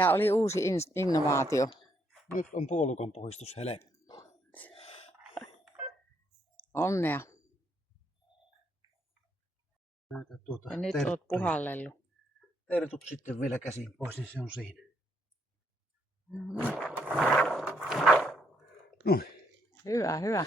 Mikä oli uusi innovaatio? Nyt on puolukon puhistushele. Onnea. Näytä tuota Ja nyt terttuja. oot puhallellut. Tertut sitten vielä käsin pois, niin se on siinä. No. Noin. Hyvä, hyvä.